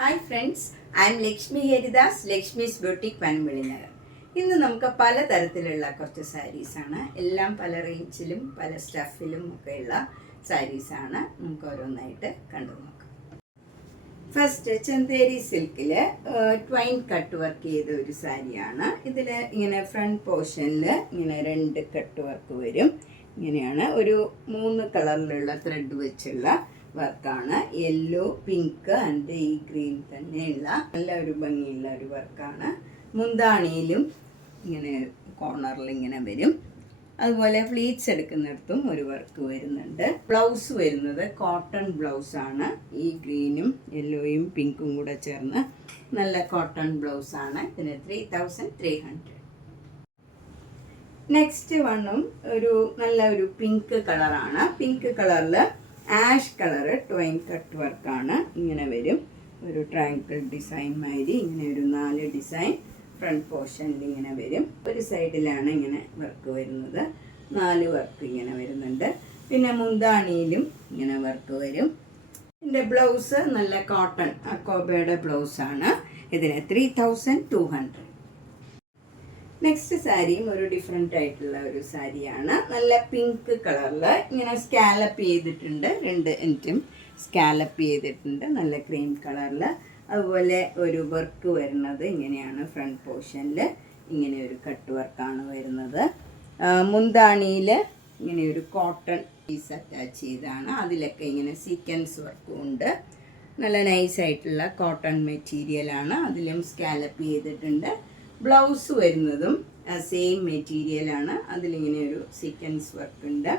Hi friends, I am Lakshmi Haridas, Lakshmi's boutique Panampilly Nagar. ഇന്ന് നമുക്ക് പലതരത്തിലുള്ള കുറച്ച് സാരീസാണ്. എല്ലാം പല റേഞ്ചിലും പല സ്റ്റഫിലും ഒക്കെയുള്ള സാരീസാണ്. നമുക്ക് ഓരോന്നായിട്ട് കണ്ടു നോക്കാം. ഫസ്റ്റ് ചന്തേരി സിൽക്കിൽ ട്വൈൻ കട്ട് വർക്ക് ചെയ്ത ഒരു സാരിയാണ്. ഇതിൽ ഇങ്ങനെ ഫ്രണ്ട് പോർഷനിൽ ഇങ്ങനെ 2 കട്ട് വർക്ക് വരും. ഇങ്ങനെയാണ് ഒരു 3 കളറിലുള്ള ത്രെഡ് വെച്ചുള്ള വർക്കാണ്. യെല്ലോ, പിങ്ക് ആൻഡ് ഈ ഗ്രീൻ തന്നെയുള്ള നല്ല ഒരു ഭംഗിയുള്ള ഒരു വർക്കാണ്. മുന്താണിയിലും ഇങ്ങനെ കോർണറിൽ ഇങ്ങനെ വരും. അതുപോലെ ഫ്ലീറ്റ്സ് എടുക്കുന്നിടത്തും ഒരു വർക്ക് വരുന്നുണ്ട്. ബ്ലൗസ് വരുന്നത് കോട്ടൺ ബ്ലൗസാണ്. ഈ ഗ്രീനും യെല്ലോയും പിങ്കും കൂടെ ചേർന്ന് നല്ല കോട്ടൺ ബ്ലൗസാണ്. ഇതിന് 3300. നെക്സ്റ്റ് വണ്ണും ഒരു നല്ല ഒരു പിങ്ക് കളറാണ്. പിങ്ക് കളറിൽ ആഷ് കളറ് ട്വൈൻ കട്ട് വർക്കാണ്. ഇങ്ങനെ വരും ഒരു ട്രയാങ്കിൾ ഡിസൈൻ മാതിരി. ഇങ്ങനെ ഒരു 4 ഡിസൈൻ ഫ്രണ്ട് പോർഷനിൽ ഇങ്ങനെ വരും. ഒരു സൈഡിലാണ് ഇങ്ങനെ വർക്ക് വരുന്നത്. 4 വർക്ക് ഇങ്ങനെ വരുന്നുണ്ട്. പിന്നെ മുന്താണിയിലും ഇങ്ങനെ വർക്ക് വരും. ഇതിൻ്റെ ബ്ലൗസ് നല്ല കോട്ടൺ അക്കോബയുടെ ബ്ലൗസാണ്. ഇതിന് 3200. നെക്സ്റ്റ് സാരിയും ഒരു ഡിഫറെൻ്റ് ആയിട്ടുള്ള ഒരു സാരിയാണ്. നല്ല പിങ്ക് കളറിൽ ഇങ്ങനെ സ്കാലപ്പ് ചെയ്തിട്ടുണ്ട്. 2 എൻറ്റും സ്കാലപ്പ് ചെയ്തിട്ടുണ്ട്. നല്ല ക്രീം കളറിൽ. അതുപോലെ ഒരു വർക്ക് വരുന്നത് ഇങ്ങനെയാണ്. ഫ്രണ്ട് പോർഷനിൽ ഇങ്ങനെ ഒരു കട്ട് വർക്കാണ് വരുന്നത്. മുന്താണിയിൽ ഇങ്ങനെ ഒരു കോട്ടൺ പീസ് അറ്റാച്ച് ചെയ്താണ്. അതിലൊക്കെ ഇങ്ങനെ സീക്വൻസ് വർക്കും ഉണ്ട്. നല്ല നൈസായിട്ടുള്ള കോട്ടൺ മെറ്റീരിയലാണ്. അതിലും സ്കാലപ്പ് ചെയ്തിട്ടുണ്ട്. ബ്ലൗസ് വരുന്നതും സെയിം മെറ്റീരിയലാണ്. അതിലിങ്ങനെ ഒരു സീക്വൻസ് വർക്ക് ഉണ്ട്.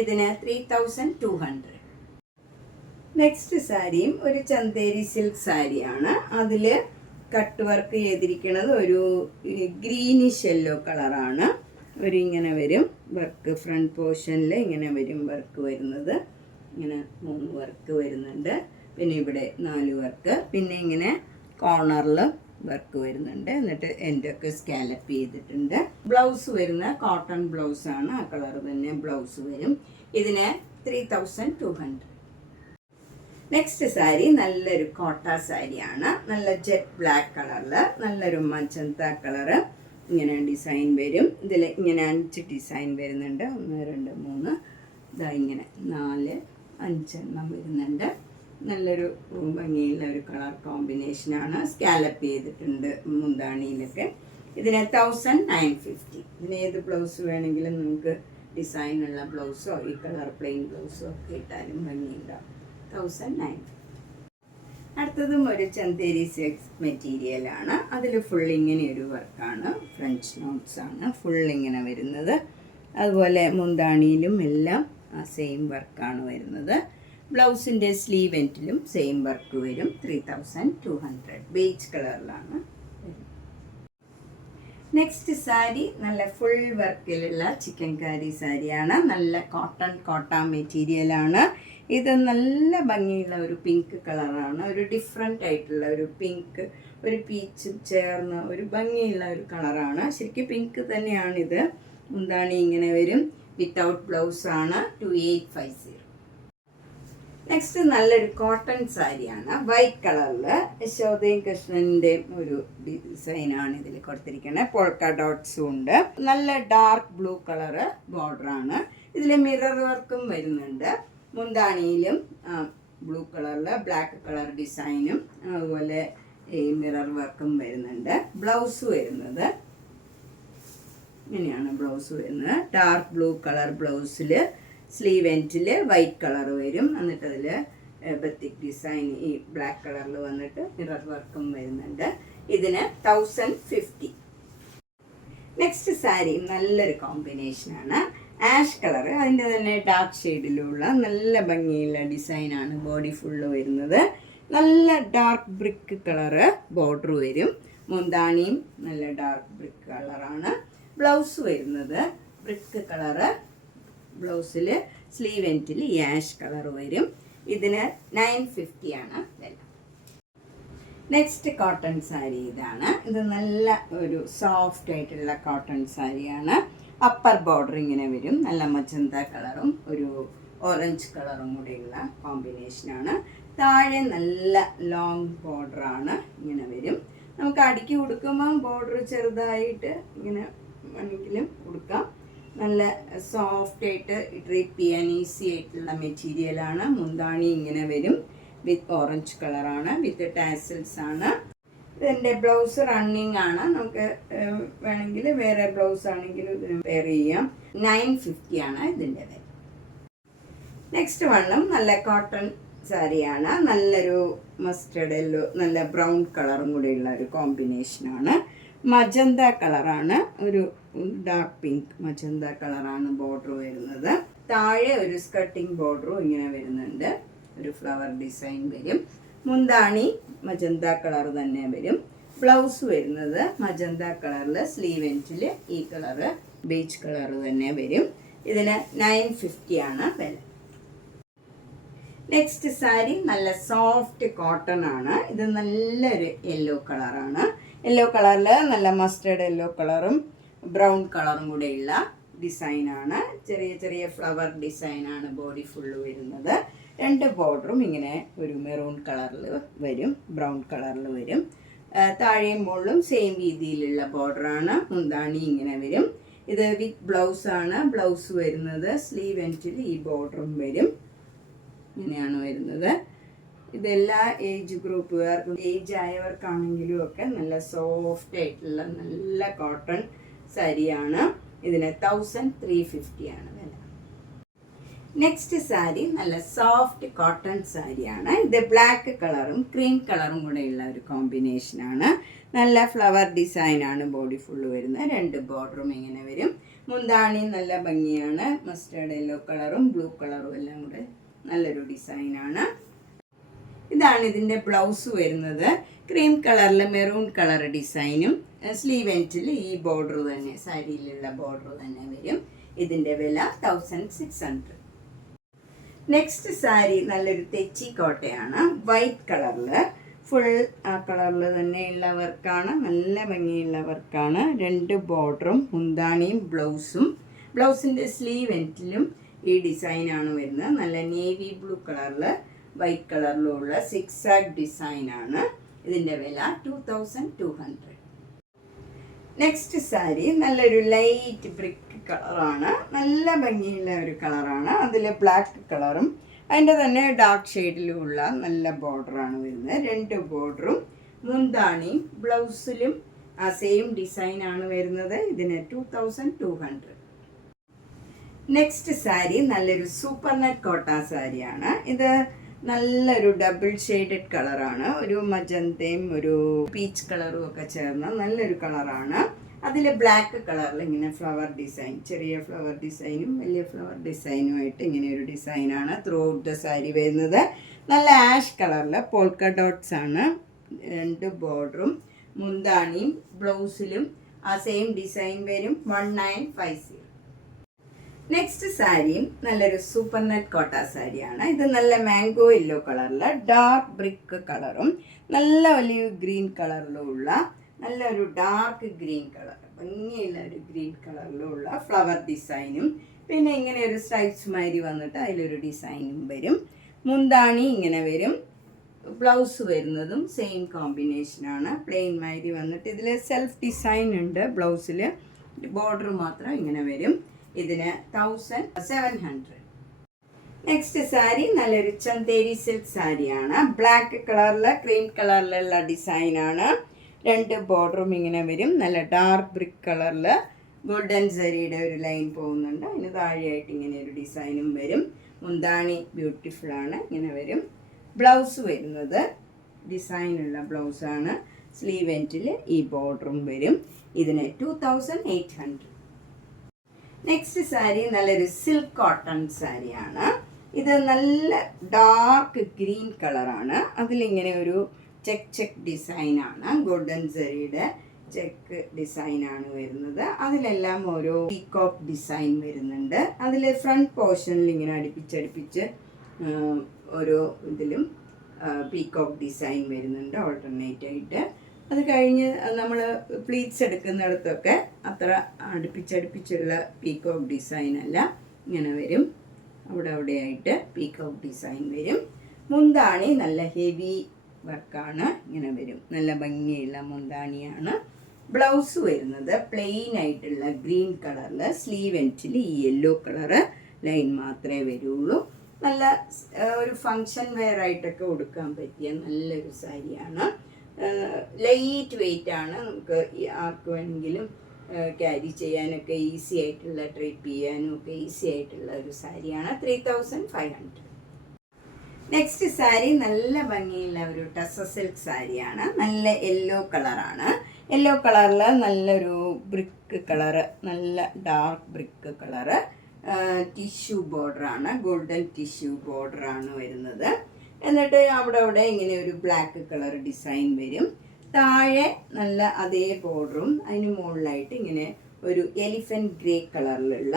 ഇതിന് 3200. നെക്സ്റ്റ് സാരിയും ഒരു ചന്തേരി സിൽക്ക് സാരിയാണ്. അതിൽ കട്ട് വർക്ക് ചെയ്തിരിക്കുന്നത് ഒരു ഗ്രീനിഷ് യെല്ലോ കളറാണ്. ഒരു ഇങ്ങനെ വരും വർക്ക്. ഫ്രണ്ട് പോർഷനിൽ ഇങ്ങനെ വരും വർക്ക് വരുന്നത്. ഇങ്ങനെ 3 വർക്ക് വരുന്നുണ്ട്. പിന്നെ ഇവിടെ 4 വർക്ക്. പിന്നെ ഇങ്ങനെ കോർണറിൽ വർക്ക് വരുന്നുണ്ട്. എന്നിട്ട് എൻ്റെയൊക്കെ സ്കാലപ്പ് ചെയ്തിട്ടുണ്ട്. ബ്ലൗസ് വരുന്ന കോട്ടൺ ബ്ലൗസാണ്. ആ കളർ തന്നെ ബ്ലൗസ് വരും. ഇതിന് 3200. നെക്സ്റ്റ് സാരി നല്ലൊരു കോട്ട സാരിയാണ്. നല്ല ജെറ്റ് ബ്ലാക്ക് കളറിൽ നല്ലൊരു മജന്ത കളറ് ഇങ്ങനെ ഡിസൈൻ വരും. ഇതിൽ ഇങ്ങനെ 5 ഡിസൈൻ വരുന്നുണ്ട്. 1 2 3 ഇതാ ഇങ്ങനെ 4 5 എണ്ണം വരുന്നുണ്ട്. നല്ലൊരു ഭംഗിയുള്ള ഒരു കളർ കോമ്പിനേഷനാണ്. സ്കാലപ്പ് ചെയ്തിട്ടുണ്ട് മുന്താണിയിലൊക്കെ. ഇതിന് 1950. ഇതിന് ഏത് ബ്ലൗസ് വേണമെങ്കിലും നമുക്ക് ഡിസൈനുള്ള ബ്ലൗസോ ഈ കളർ പ്ലെയിൻ ബ്ലൗസോ ഒക്കെ ഇട്ടാലും ഭംഗിയുണ്ടാവും. 1950. അടുത്തതും ഒരു ചന്തേരി സിൽക്ക് മെറ്റീരിയലാണ്. അതിൽ ഫുൾ ഇങ്ങനെ ഒരു വർക്കാണ്. ഫ്രഞ്ച് നോട്ട്സ് ആണ് ഫുൾ ഇങ്ങനെ വരുന്നത്. അതുപോലെ മുന്താണിയിലും എല്ലാം സെയിം വർക്കാണ് വരുന്നത്. ബ്ലൗസിൻ്റെ സ്ലീവ് എൻഡിലും സെയിം വർക്ക് വരും. 3200. ബേജ് കളറിലാണ്. നെക്സ്റ്റ് സാരി നല്ല ഫുൾ വർക്കിലുള്ള ചിക്കൻ കാരി സാരിയാണ്. നല്ല കോട്ട മെറ്റീരിയലാണ്. ഇത് നല്ല ഭംഗിയുള്ള ഒരു പിങ്ക് കളറാണ്. ഒരു ഡിഫറെൻ്റ് ആയിട്ടുള്ള ഒരു പിങ്ക്, ഒരു പീച്ചും ചേർന്ന ഒരു ഭംഗിയുള്ള ഒരു കളറാണ്. ശരിക്കും പിങ്ക് തന്നെയാണിത്. മുന്താണി ഇങ്ങനെ വരും. വിത്തൗട്ട് ബ്ലൗസാണ്. 2850. നെക്സ്റ്റ് നല്ലൊരു കോട്ടൺ സാരിയാണ്. വൈറ്റ് കളറിൽ യശോദയും കൃഷ്ണൻ്റെയും ഒരു ഡിസൈനാണ് ഇതിൽ കൊടുത്തിരിക്കുന്നത്. പോൾക്ക ഡോട്ട്സും ഉണ്ട്. നല്ല ഡാർക്ക് ബ്ലൂ കളറ് ബോർഡറാണ്. ഇതിൽ മിറർ വർക്കും വരുന്നുണ്ട്. മുന്താണിയിലും ബ്ലൂ കളറിൽ ബ്ലാക്ക് കളർ ഡിസൈനും അതുപോലെ ഈ മിറർ വർക്കും വരുന്നുണ്ട്. ബ്ലൗസ് വരുന്നത് ഇങ്ങനെയാണ്. ബ്ലൗസ് വരുന്നത് ഡാർക്ക് ബ്ലൂ കളർ ബ്ലൗസിൽ സ്ലീവ് എൻഡിൽ വൈറ്റ് കളർ വരും. എന്നിട്ട് അതിൽ ബത്തിക് ഡിസൈൻ ഈ ബ്ലാക്ക് കളറിൽ വന്നിട്ട് മിറർ വർക്കും വരുന്നുണ്ട്. ഇതിന് 1050. നെക്സ്റ്റ് സാരി നല്ലൊരു കോമ്പിനേഷനാണ്. ആഷ് കളർ, അതിൻ്റെ തന്നെ ഡാർക്ക് ഷെയ്ഡിലുള്ള നല്ല ഭംഗിയുള്ള ഡിസൈനാണ്. ബോഡി ഫുള്ള് വരുന്നത്. നല്ല ഡാർക്ക് ബ്രിക്ക് കളറ് ബോർഡർ വരും. മുന്താണിയും നല്ല ഡാർക്ക് ബ്രിക്ക് കളറാണ്. ബ്ലൗസ് വരുന്നത് ബ്രിക്ക് കളറ്. ബ്ലൗസിൽ സ്ലീവ് എൻഡിൽ ആഷ് കളർ വരും. ഇതിന് 950 ആണ് വില. നെക്സ്റ്റ് കോട്ടൺ സാരി ഇതാണ്. ഇത് നല്ല ഒരു സോഫ്റ്റ് ആയിട്ടുള്ള കോട്ടൺ സാരിയാണ്. അപ്പർ ബോർഡർ ഇങ്ങനെ വരും. നല്ല മജന്ത കളറും ഒരു ഓറഞ്ച് കളറും കൂടെയുള്ള കോമ്പിനേഷനാണ്. താഴെ നല്ല ലോങ് ബോർഡറാണ്, ഇങ്ങനെ വരും. നമുക്ക് അടിക്ക് കൊടുക്കുമ്പോൾ ബോർഡർ ചെറുതായിട്ട് ഇങ്ങനെ വേണമെങ്കിലും കൊടുക്കാം. നല്ല സോഫ്റ്റ് ആയിട്ട് ഡ്രിപ്പ് ചെയ്യാൻ ഈസി ആയിട്ടുള്ള മെറ്റീരിയലാണ്. മുന്താണി ഇങ്ങനെ വരും, വിത്ത് ഓറഞ്ച് കളറാണ്, വിത്ത് ടാസൽസ് ആണ്. ഇതിൻ്റെ ബ്ലൗസ് റണ്ണിങ് ആണ്. നമുക്ക് വേണമെങ്കിൽ വേറെ ബ്ലൗസ് ആണെങ്കിലും ഇതിന് വെയർ ചെയ്യാം. 950 ആണ് ഇതിൻ്റെ വില. നെക്സ്റ്റ് വണ്ണും നല്ല കോട്ടൺ സാരിയാണ്. നല്ലൊരു മസ്റ്റർഡ് യെല്ലോ, നല്ല ബ്രൗൺ കളറും കൂടെയുള്ള ഒരു കോമ്പിനേഷനാണ്. മജന്ത കളറാണ്, ഒരു ഡാർക്ക് പിങ്ക് മജന്ത കളറാണ് ബോർഡർ വരുന്നത്. താഴെ ഒരു സ്കർട്ടിങ് ബോർഡറും ഇങ്ങനെ വരുന്നുണ്ട്, ഒരു ഫ്ലവർ ഡിസൈൻ വരും. മുന്താണി മജന്ത കളർ തന്നെ വരും. ബ്ലൗസ് വരുന്നത് മജന്ത കളറിൽ, സ്ലീവ് എൻഡിൽ ഈ കളറ് ബീച്ച് കളർ തന്നെ വരും. ഇതിന് 950 ആണ് വില. നെക്സ്റ്റ് സാരി നല്ല സോഫ്റ്റ് കോട്ടൺ ആണ്. ഇത് നല്ലൊരു യെല്ലോ കളറാണ്. യെല്ലോ കളറിൽ നല്ല മസ്റ്റേർഡ് യെല്ലോ കളറും ബ്രൗൺ കളറും കൂടെയുള്ള ഡിസൈനാണ്. ചെറിയ ചെറിയ ഫ്ലവർ ഡിസൈനാണ് ബോഡി ഫുള്ള് വരുന്നത്. 2 ബോർഡറും ഇങ്ങനെ ഒരു മെറൂൺ കളറിൽ വരും, ബ്രൗൺ കളറിൽ വരും. താഴെയും മുകളിലും സെയിം രീതിയിലുള്ള ബോർഡറാണ്. മുന്താണി ഇങ്ങനെ വരും. ഇത് വിത്ത് ബ്ലൗസാണ്. ബ്ലൗസ് വരുന്നത് സ്ലീവ് എൻഡിൽ ഈ ബോർഡറും വരും, ഇങ്ങനെയാണ് വരുന്നത്. ഇതെല്ലാ ഏജ് ഗ്രൂപ്പുകാർക്കും, ഏജ് ആയവർക്കാണെങ്കിലും ഒക്കെ നല്ല സോഫ്റ്റ് ആയിട്ടുള്ള നല്ല കോട്ടൺ സാരിയാണ്. ഇതിന് 1350 ആണ് വില. നെക്സ്റ്റ് സാരി നല്ല സോഫ്റ്റ് കോട്ടൺ സാരിയാണ്. ഇത് ബ്ലാക്ക് കളറും ക്രീം കളറും കൂടെയുള്ള ഒരു കോമ്പിനേഷനാണ്. നല്ല ഫ്ലവർ ഡിസൈനാണ് ബോഡി ഫുള്ള് വരുന്നത്. 2 ബോർഡറും ഇങ്ങനെ വരും. മുന്താണി നല്ല ഭംഗിയാണ്. മസ്റ്റേർഡ് യെല്ലോ കളറും ബ്ലൂ കളറും എല്ലാം കൂടെ നല്ലൊരു ഡിസൈനാണ്. ഇതാണ് ഇതിൻ്റെ ബ്ലൗസ് വരുന്നത്. ക്രീം കളറിൽ മെറൂൺ കളർ ഡിസൈനും സ്ലീവ് എൻഡിൽ ഈ ബോർഡർ തന്നെ, സാരിയിലുള്ള ബോർഡർ തന്നെ വരും. ഇതിൻ്റെ വില 1600. നെക്സ്റ്റ് സാരി നല്ലൊരു തെച്ചി കോട്ടയാണ്. വൈറ്റ് കളറിൽ ഫുൾ ആ കളറിൽ തന്നെയുള്ള വർക്കാണ്. നല്ല ഭംഗിയുള്ള വർക്കാണ്. 2 ബോർഡറും മുന്താണിയും ബ്ലൗസും. ബ്ലൗസിൻ്റെ സ്ലീവ് എൻഡിലും ഈ ഡിസൈനാണ് വരുന്നത്. നല്ല നേവി ബ്ലൂ കളറിൽ വൈറ്റ് കളറിലുള്ള സിക്സാഗ് ഡിസൈനാണ്. ഇതിൻ്റെ വില 2200. നെക്സ്റ്റ് സാരി നല്ലൊരു ലൈറ്റ് ബ്രിക്ക് കളറാണ്. നല്ല ഭംഗിയുള്ള ഒരു കളറാണ്. അതിൽ ബ്ലാക്ക് കളറും അതിൻ്റെ തന്നെ ഡാർക്ക് ഷെയ്ഡിലുമുള്ള നല്ല ബോർഡറാണ് വരുന്നത്. 2 ബോർഡറും മുന്താണിയും ബ്ലൗസിലും ആ സെയിം ഡിസൈനാണ് വരുന്നത്. ഇതിന് 2200. നെക്സ്റ്റ് സാരി നല്ലൊരു സൂപ്പർ നെറ്റ് കോട്ട സാരിയാണ്. ഇത് നല്ലൊരു ഡബിൾ ഷെയ്ഡഡ് കളറാണ്. ഒരു മജന്തയും ഒരു പീച്ച് കളറും ഒക്കെ ചേർന്ന നല്ലൊരു കളറാണ്. അതിൽ ബ്ലാക്ക് കളറിൽ ഇങ്ങനെ ഫ്ലവർ ഡിസൈൻ, ചെറിയ ഫ്ലവർ ഡിസൈനും വലിയ ഫ്ലവർ ഡിസൈനുമായിട്ട് ഇങ്ങനെ ഒരു ഡിസൈനാണ് ത്രൂ ഔട്ട് ദ സാരി വരുന്നത്. നല്ല ആഷ് കളറിൽ പോൾക്ക ഡോട്ട്സ് ആണ്. 2 ബോർഡറും മുന്താണിയും ബ്ലൗസിലും ആ സെയിം ഡിസൈൻ വരും. 1950. നെക്സ്റ്റ് സാരിയും നല്ലൊരു സൂപ്പർ നെറ്റ് കോട്ട സാരിയാണ്. ഇത് നല്ല മാംഗോ യെല്ലോ കളറിൽ ഡാർക്ക് ബ്രിക്ക് കളറും നല്ല ഒലിവ് ഗ്രീൻ കളറിലുള്ള നല്ലൊരു ഡാർക്ക് ഗ്രീൻ കളർ, ഭംഗിയുള്ള ഒരു ഗ്രീൻ കളറിലുള്ള ഫ്ലവർ ഡിസൈനും പിന്നെ ഇങ്ങനെ ഒരു സ്ട്രൈപ്സ് മാതിരി വന്നിട്ട് അതിലൊരു ഡിസൈനും വരും. മുന്താണി ഇങ്ങനെ വരും. ബ്ലൗസ് വരുന്നതും സെയിം കോമ്പിനേഷനാണ്. പ്ലെയിൻ മാതിരി വന്നിട്ട് ഇതിൽ സെൽഫ് ഡിസൈൻ ഉണ്ട്. ബ്ലൗസിൽ ബോർഡർ മാത്രം ഇങ്ങനെ വരും. ഇതിന് 1700. നെക്സ്റ്റ് സാരി നല്ലൊരു ചന്തേരി സിൽക്ക് സാരിയാണ്. ബ്ലാക്ക് കളറിൽ ക്രീം കളറിലുള്ള ഡിസൈനാണ്. 2 ബോർഡറും ഇങ്ങനെ വരും. നല്ല ഡാർക്ക് ബ്രിക്ക് കളറിൽ ഗോൾഡൻ സരിയുടെ ഒരു ലൈൻ പോകുന്നുണ്ട്. അതിന് താഴെയായിട്ട് ഇങ്ങനെ ഒരു ഡിസൈനും വരും. മുന്താണി ബ്യൂട്ടിഫുള്ളാണ്, ഇങ്ങനെ വരും. ബ്ലൗസ് വരുന്നത് ഡിസൈനുള്ള ബ്ലൗസാണ്. സ്ലീവ് എൻഡിൽ ഈ ബോർഡറും വരും. ഇതിന് 2800. നെക്സ്റ്റ് സാരി നല്ലൊരു സിൽക്ക് കോട്ടൺ സാരിയാണ്. ഇത് നല്ല ഡാർക്ക് ഗ്രീൻ കളറാണ്. അതിലിങ്ങനെ ഒരു ചെക്ക് ഡിസൈനാണ്. ഗോൾഡൻ സരിയുടെ ചെക്ക് ഡിസൈനാണ് വരുന്നത്. അതിലെല്ലാം ഓരോ പീകോക്ക് ഡിസൈൻ വരുന്നുണ്ട്. അതിൽ ഫ്രണ്ട് പോർഷനിൽ ഇങ്ങനെ അടുപ്പിച്ചടുപ്പിച്ച് ഓരോ ഇതിലും പീകോക്ക് ഡിസൈൻ വരുന്നുണ്ട് ഓൾട്ടർനേറ്റ് ആയിട്ട്. അത് കഴിഞ്ഞ് നമ്മൾ പ്ലീറ്റ്സ് എടുക്കുന്നിടത്തൊക്കെ അത്ര അടുപ്പിച്ചടുപ്പിച്ചുള്ള പീകോക്ക് ഡിസൈൻ അല്ല, ഇങ്ങനെ വരും. അവിടെ അവിടെയായിട്ട് പീകോക്ക് ഡിസൈൻ വരും. മുന്താണി നല്ല ഹെവി വർക്കാണ്, ഇങ്ങനെ വരും. നല്ല ഭംഗിയുള്ള മുന്താണിയാണ്. ബ്ലൗസ് വരുന്നത് പ്ലെയിൻ ആയിട്ടുള്ള ഗ്രീൻ കളറിൽ, സ്ലീവ് എൻഡിൽ ഈ യെല്ലോ കളറ് ലൈൻ മാത്രമേ വരുള്ളൂ. നല്ല ഒരു ഫങ്ഷൻ വെയർ ആയിട്ടൊക്കെ ഉടുക്കാൻ പറ്റിയ നല്ലൊരു സാരിയാണ്. ലൈറ്റ് വെയിറ്റ് ആണ്, നമുക്ക് ആർക്ക് വേണമെങ്കിലും ക്യാരി ചെയ്യാനൊക്കെ ഈസി ആയിട്ടുള്ള, ട്രിപ്പ് ചെയ്യാനും ഒക്കെ ഈസി ആയിട്ടുള്ള ഒരു സാരിയാണ്. 3500. നെക്സ്റ്റ് സാരി നല്ല ഭംഗിയുള്ള ഒരു ടസ സിൽക്ക് സാരിയാണ്. നല്ല യെല്ലോ കളറാണ്. യെല്ലോ കളറിൽ നല്ലൊരു ബ്രിക്ക് കളറ്, നല്ല ഡാർക്ക് ബ്രിക്ക് കളറ്, ടിഷ്യൂ ബോർഡറാണ്, ഗോൾഡൻ ടിഷ്യൂ ബോർഡറാണ് വരുന്നത്. എന്നിട്ട് അവിടെ ഇങ്ങനെ ഒരു ബ്ലാക്ക് കളർ ഡിസൈൻ വരും. താഴെ നല്ല അതേ ബോർഡറും അതിന് മുകളിലായിട്ട് ഇങ്ങനെ ഒരു എലിഫൻറ്റ് ഗ്രേ കളറിലുള്ള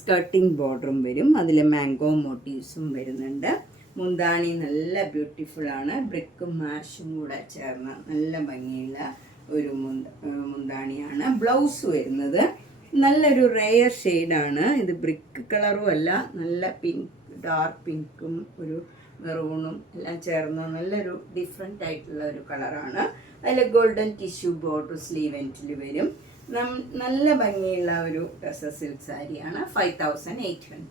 സ്കർട്ടിങ് ബോർഡറും വരും. അതിൽ മാംഗോ മോട്ടീവ്സും വരുന്നുണ്ട്. മുന്താണി നല്ല ബ്യൂട്ടിഫുൾ ആണ്, ബ്രിക്കും മാഷും കൂടെ ചേർന്ന് നല്ല ഭംഗിയുള്ള ഒരു മുന്താണിയാണ്. ബ്ലൗസ് വരുന്നത് നല്ലൊരു റെയർ ഷെയ്ഡാണ്. ഇത് ബ്രിക്ക് കളറും അല്ല, നല്ല പിങ്ക്, ഡാർക്ക് പിങ്കും ഒരു മെറൂണും എല്ലാം ചേർന്ന് നല്ലൊരു ഡിഫറെൻ്റ് ആയിട്ടുള്ള ഒരു കളറാണ്. അതിൽ ഗോൾഡൻ ടിഷ്യൂ ബോർഡർ സ്ലീവ് എൻഡിൽ വരും. നല്ല ഭംഗിയുള്ള ഒരു ടസ സിൽക്ക് സാരിയാണ്. 5800.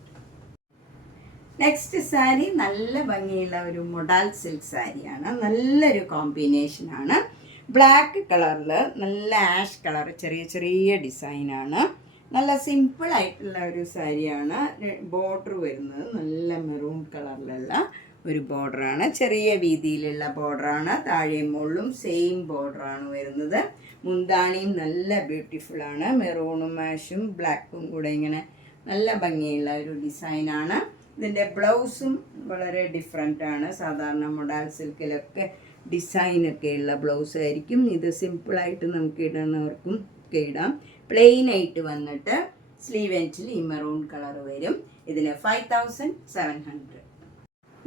നെക്സ്റ്റ് സാരി നല്ല ഭംഗിയുള്ള ഒരു മൊഡാൽ സിൽക്ക് സാരിയാണ്. നല്ലൊരു കോമ്പിനേഷനാണ്. ബ്ലാക്ക് കളറിൽ നല്ല ആഷ് കളർ, ചെറിയ ചെറിയ ഡിസൈനാണ്. നല്ല സിമ്പിളായിട്ടുള്ള ഒരു സാരിയാണ്. ബോർഡർ വരുന്നത് നല്ല മെറൂൺ കളറിലുള്ള ഒരു ബോർഡറാണ്, ചെറിയ വീതിയിലുള്ള ബോർഡറാണ്. താഴെയും മുകളിലും സെയിം ബോർഡറാണ് വരുന്നത്. മുന്താണിയും നല്ല ബ്യൂട്ടിഫുള്ളാണ്, മെറൂണും ആഷും ബ്ലാക്കും കൂടെ ഇങ്ങനെ നല്ല ഭംഗിയുള്ള ഒരു ഡിസൈനാണ്. ഇതിൻ്റെ ബ്ലൗസും വളരെ ഡിഫറെൻ്റ് ആണ്. സാധാരണ മൊഡാൽ സിൽക്കിലൊക്കെ ഡിസൈനൊക്കെ ഉള്ള ബ്ലൗസ് ആയിരിക്കും. ഇത് സിമ്പിളായിട്ട് നമുക്ക് ഇടുന്നവർക്കും ഒക്കെ ഇടാം. പ്ലെയിൻ ആയിട്ട് വന്നിട്ട് സ്ലീവ് എൻഡിൽ ഈ മെറൂൺ കളർ വരും. ഇതിന് 5700.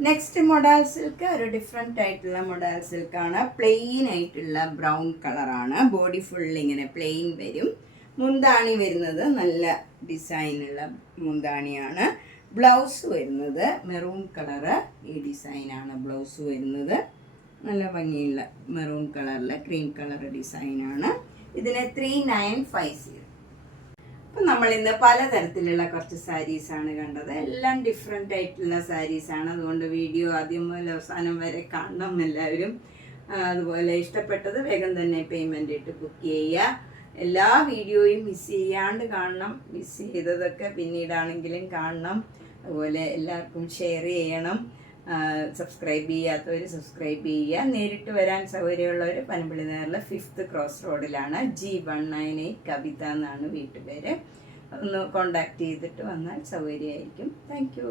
നെക്സ്റ്റ് മൊഡാൽ സിൽക്ക് ഒരു ഡിഫറെൻ്റ് ആയിട്ടുള്ള മൊഡാൽ സിൽക്കാണ്. പ്ലെയിൻ ആയിട്ടുള്ള ബ്രൗൺ കളറാണ്. ബോഡി ഫുൾ ഇങ്ങനെ പ്ലെയിൻ വരും. മുന്താണി വരുന്നത് നല്ല ഡിസൈനുള്ള മുന്താണിയാണ്. ബ്ലൗസ് വരുന്നത് മെറൂൺ കളറ്, ഈ ഡിസൈനാണ് ബ്ലൗസ് വരുന്നത്. നല്ല ഭംഗിയുള്ള മെറൂൺ കളറിൽ ക്രീം കളർ ഡിസൈനാണ്. ഇതിന് 3950. അപ്പം നമ്മളിന്ന് പലതരത്തിലുള്ള കുറച്ച് സാരീസാണ് കണ്ടത്. എല്ലാം ഡിഫറെൻ്റ് ആയിട്ടുള്ള സാരീസാണ്. അതുകൊണ്ട് വീഡിയോ ആദ്യം മുതൽ അവസാനം വരെ കാണണം എല്ലാവരും. അതുപോലെ ഇഷ്ടപ്പെട്ടത് വേഗം തന്നെ പേയ്മെൻ്റ് ഇട്ട് ബുക്ക് ചെയ്യുക. എല്ലാ വീഡിയോയും മിസ് ചെയ്യാണ്ട് കാണണം. മിസ് ചെയ്തതൊക്കെ പിന്നീടാണെങ്കിലും കാണണം. അതുപോലെ എല്ലാവർക്കും ഷെയർ ചെയ്യണം. സബ്സ്ക്രൈബ് ചെയ്യാത്തവർ സബ്സ്ക്രൈബ് ചെയ്യുക. നേരിട്ട് വരാൻ സൗകര്യമുള്ളവർ പനമ്പള്ളി നേരിൽ 5th ക്രോസ് റോഡിലാണ്. G198 കവിത എന്നാണ് വീട്ടുപേര്. ഒന്ന് കോണ്ടാക്ട് ചെയ്തിട്ട് വന്നാൽ സൗകര്യമായിരിക്കും. Thank you.